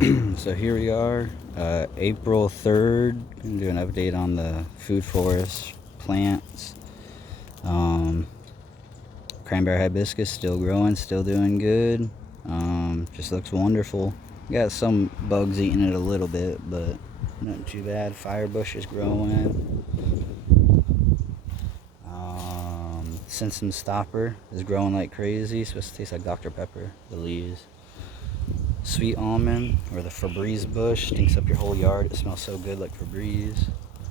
So here we are, April 3rd. Gonna do an update on the food forest plants. Cranberry hibiscus still growing, still doing good. Just looks wonderful. Got some bugs eating it a little bit, but nothing too bad. Firebush is growing. Simpson stopper is growing like crazy. It's supposed to taste like Dr. Pepper, the leaves. Sweet almond, or the Febreze bush, stinks up your whole yard. It smells so good like Febreze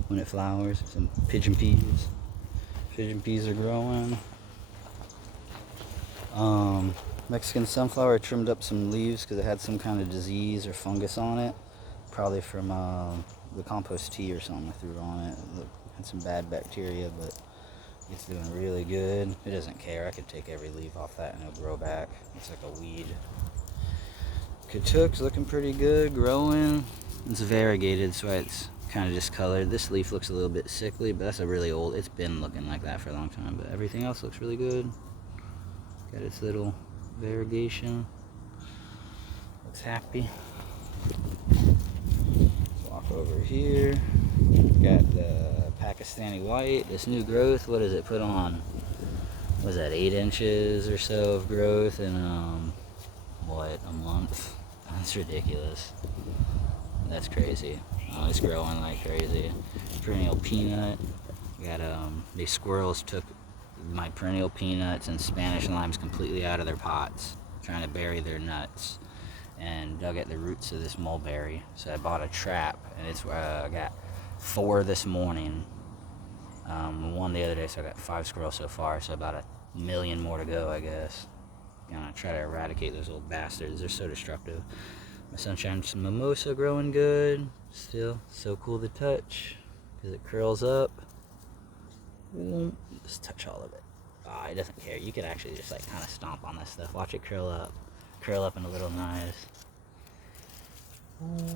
when it flowers. Some pigeon peas. Pigeon peas are growing. Mexican sunflower trimmed up some leaves because it had some kind of disease or fungus on it. Probably from the compost tea or something I threw on it. It had some bad bacteria, but it's doing really good. It doesn't care. I could take every leaf off that and it'll grow back. It's like a weed. Katuk's looking pretty good, growing. It's variegated, so it's kind of discolored. This leaf looks a little bit sickly, but that's a really old, it's been looking like that for a long time, but everything else looks really good. Got its little variegation. Looks happy. Walk over here. Got the Pakistani white, this new growth. What does it put on? Was that 8 inches or so of growth in a month? That's ridiculous. That's crazy. It's growing like crazy. Perennial peanut. Got these squirrels took my perennial peanuts and Spanish limes completely out of their pots, trying to bury their nuts, and dug at the roots of this mulberry. So I bought a trap, and it's I got 4 this morning. 1 the other day, so I got 5 squirrels so far. So about 1 million more to go, I guess. Gonna try to eradicate those little bastards. They're so destructive. My sunshine mimosa growing good. Still so cool to touch because it curls up. Just touch all of it. It doesn't care. You could actually just like kind of stomp on this stuff. Watch it curl up into little knives.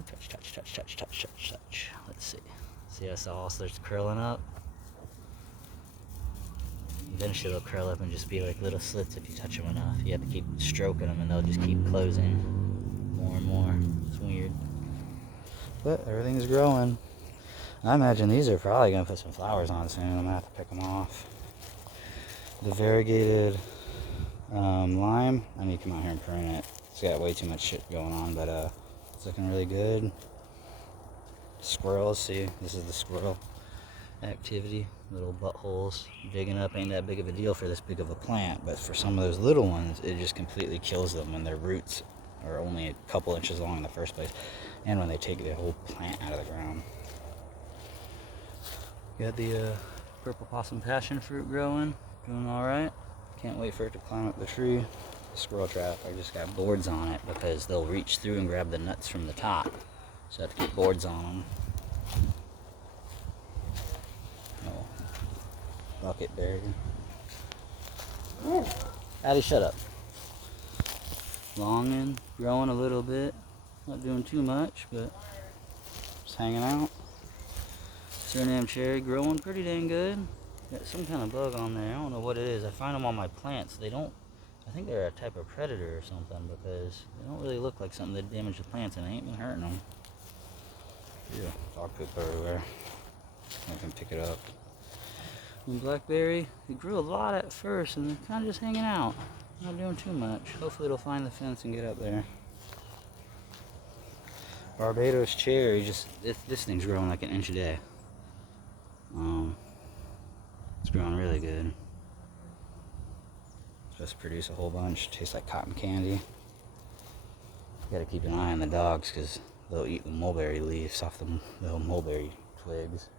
Touch. Let's see. See how it all starts curling up? Eventually they'll curl up and just be like little slits if you touch them enough. You have to keep stroking them and they'll just keep closing more and more. It's weird. But everything is growing. I imagine these are probably going to put some flowers on soon. I'm going to have to pick them off. The variegated lime, I need to come out here and prune it. It's got way too much shit going on, but it's looking really good. Squirrels, see, this is the squirrel activity. Little buttholes digging up ain't that big of a deal for this big of a plant, but for some of those little ones, it just completely kills them when their roots are only a couple inches long in the first place, and when they take the whole plant out of the ground. Got the purple possum passion fruit growing, doing all right. Can't wait for it to climb up the tree. Squirrel trap, I just got boards on it because they'll reach through and grab the nuts from the top, so I have to get boards on them. Bucket berry. Addie, shut up. Longing, growing a little bit. Not doing too much, but just hanging out. Suriname cherry growing pretty dang good. Got some kind of bug on there. I don't know what it is. I find them on my plants. They don't, I think they're a type of predator or something because they don't really look like something that damage the plants and I ain't been hurting them. Yeah, dog poop everywhere. I can pick it up. And blackberry, it grew a lot at first and they're kind of just hanging out. Not doing too much. Hopefully it'll find the fence and get up there. Barbados cherry, this thing's growing like 1 inch a day. It's growing really good. It's supposed to produce a whole bunch. Tastes like cotton candy. Gotta keep an eye on the dogs because they'll eat the mulberry leaves off the mulberry twigs.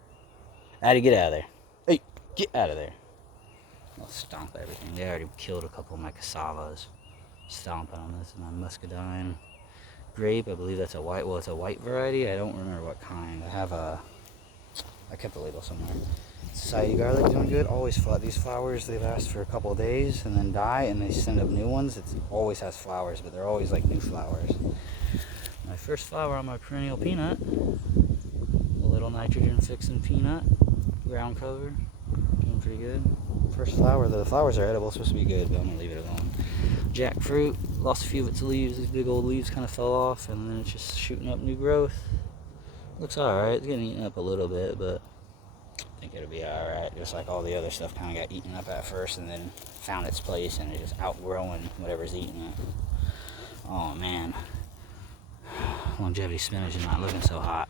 Addie, get out of there. Hey, get out of there. I'll stomp everything. They already killed a couple of my cassavas. Stomping on this is my muscadine grape. I believe that's a white, well, it's a white variety. I don't remember what kind. I kept the label somewhere. Society garlic doing good. Always these flowers, they last for a couple of days and then die and they send up new ones. It always has flowers, but they're always like new flowers. My first flower on my perennial peanut. A little nitrogen fixing peanut. Ground cover. Doing pretty good. First flower, the flowers are edible, supposed to be good, but I'm gonna leave it alone. Jackfruit, lost a few of its leaves. These big old leaves kind of fell off, and then it's just shooting up new growth. Looks alright. It's getting eaten up a little bit, but I think it'll be alright. Just like all the other stuff kind of got eaten up at first and then found its place and it's just outgrowing whatever's eating it. Oh man. Longevity spinach is not looking so hot.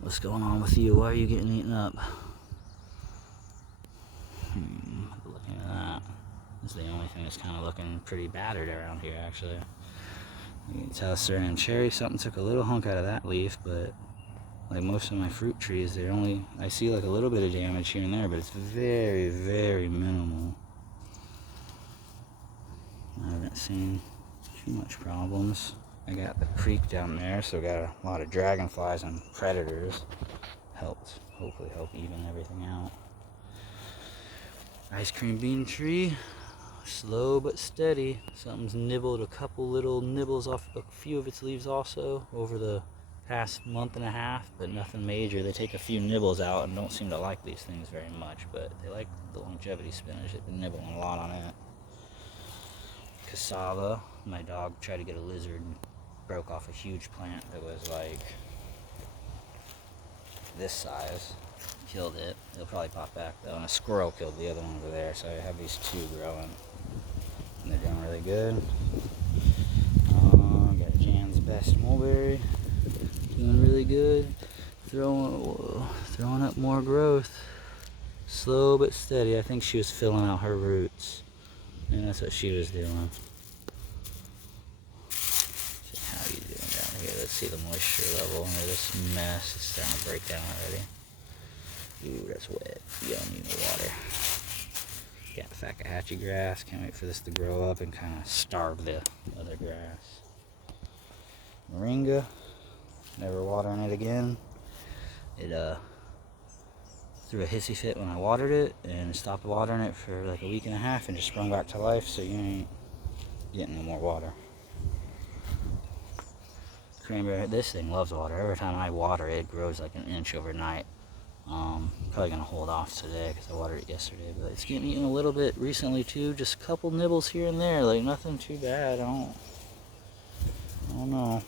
What's going on with you? Why are you getting eaten up? Looking at that. This is the only thing that's kind of looking pretty battered around here, actually. You can tell Syrian cherry, something took a little hunk out of that leaf, but like most of my fruit trees, I see like a little bit of damage here and there, but it's very, very minimal. I haven't seen too much problems. I got the creek down there, so got a lot of dragonflies and predators. Hopefully help even everything out. Ice cream bean tree, slow but steady. Something's nibbled a couple little nibbles off a few of its leaves also over the past month and a half, but nothing major. They take a few nibbles out and don't seem to like these things very much, but they like the longevity spinach. They've been nibbling a lot on it. Cassava, my dog tried to get a lizard and broke off a huge plant that was like this size. Killed it. It'll probably pop back though, and a squirrel killed the other one over there, so I have these two growing and they're doing really good. Got Jan's Best Mulberry, doing really good, throwing up more growth, slow but steady. I think she was filling out her roots, and that's what she was doing. See how you doing down here? Let's see the moisture level under this mess. It's starting to break down already. Ooh, that's wet. You don't need no water. Got Fakahatchee grass. Can't wait for this to grow up and kind of starve the other grass. Moringa. Never watering it again. It threw a hissy fit when I watered it and stopped watering it for like a week and a half and just sprung back to life, so you ain't getting no more water. Cranberry, this thing loves water. Every time I water it, it grows like an inch overnight. Probably gonna hold off today because I watered it yesterday, but it's getting eaten a little bit recently too. Just a couple nibbles here and there, like nothing too bad. I don't know.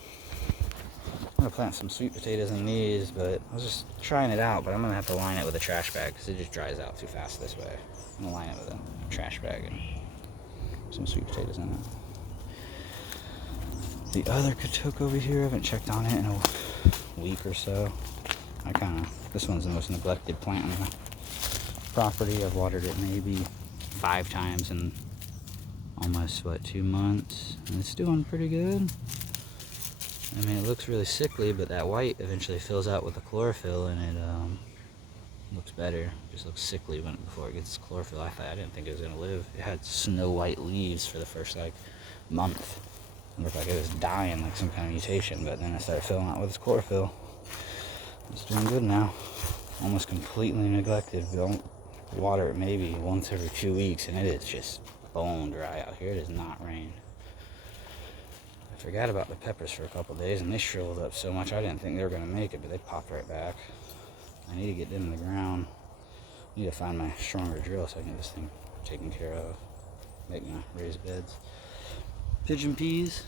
I'm gonna plant some sweet potatoes in these, but I was just trying it out. But I'm gonna have to line it with a trash bag because it just dries out too fast this way. I'm gonna line it with a trash bag and some sweet potatoes in it. The other Katoka over here, I haven't checked on it in a week or so. This one's the most neglected plant on the property. I've watered it maybe 5 times in almost, 2 months. And it's doing pretty good. I mean, it looks really sickly, but that white eventually fills out with the chlorophyll and it looks better. It just looks sickly before it gets chlorophyll. I didn't think it was gonna live. It had snow white leaves for the first month. It looked like it was dying, like some kind of mutation, but then it started filling out with its chlorophyll. It's doing good now. Almost completely neglected. We don't water it maybe once every 2 weeks, and it is just bone dry out here. It has not rained. I forgot about the peppers for a couple days, and they shriveled up so much I didn't think they were going to make it, but they popped right back. I need to get them in the ground. I need to find my stronger drill so I can get this thing taken care of. Make my raised beds. Pigeon peas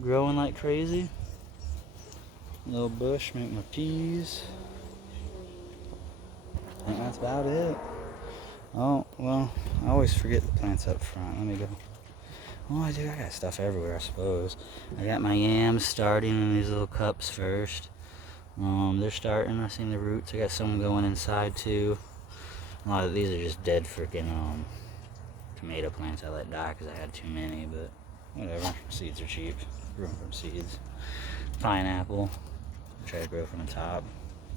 growing like crazy. Little bush, make my peas. I think that's about it. Oh, well, I always forget the plants up front. Let me go. Oh, I got stuff everywhere, I suppose. I got my yams starting in these little cups first. They're starting. I've seen the roots. I got some going inside too. A lot of these are just dead freaking tomato plants I let die because I had too many, but whatever. Seeds are cheap. Grew them from seeds. Pineapple. Try to grow from the top.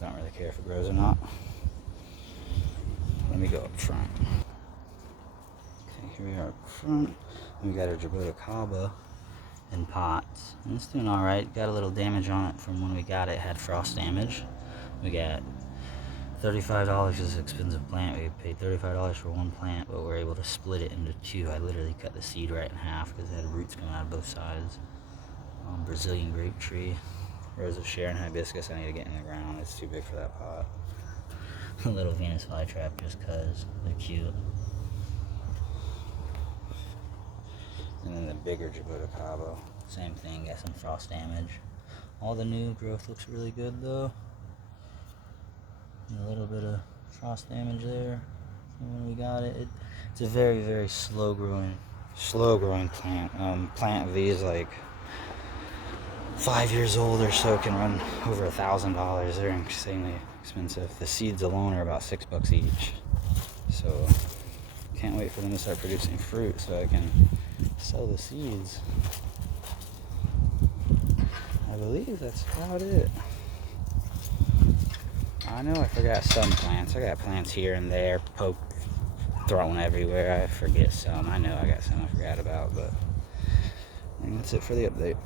Don't really care if it grows or not. Let me go up front. Okay, here we are up front. We got our Jaboticaba in pots. And it's doing alright. Got a little damage on it from when we got it. It had frost damage. We got $35 for this expensive plant. We paid $35 for one plant, but we're able to split it into 2. I literally cut the seed right in half because it had roots coming out of both sides. Brazilian grape tree. Rose of Sharon hibiscus. I need to get in the ground. It's too big for that pot. A little Venus flytrap just cause they're cute. And then the bigger Jaboticaba, same thing, got some frost damage. All the new growth looks really good though. A little bit of frost damage there when we got it. It's a very, very slow growing plant. Plant of these like 5 years old or so can run over $1,000. They're insanely expensive. The seeds alone are about $6 each. So can't wait for them to start producing fruit so I can sell the seeds. I believe that's about it. I know I forgot some plants. I got plants here and there, thrown everywhere. I forget some. I know I got some I forgot about, but I think that's it for the update.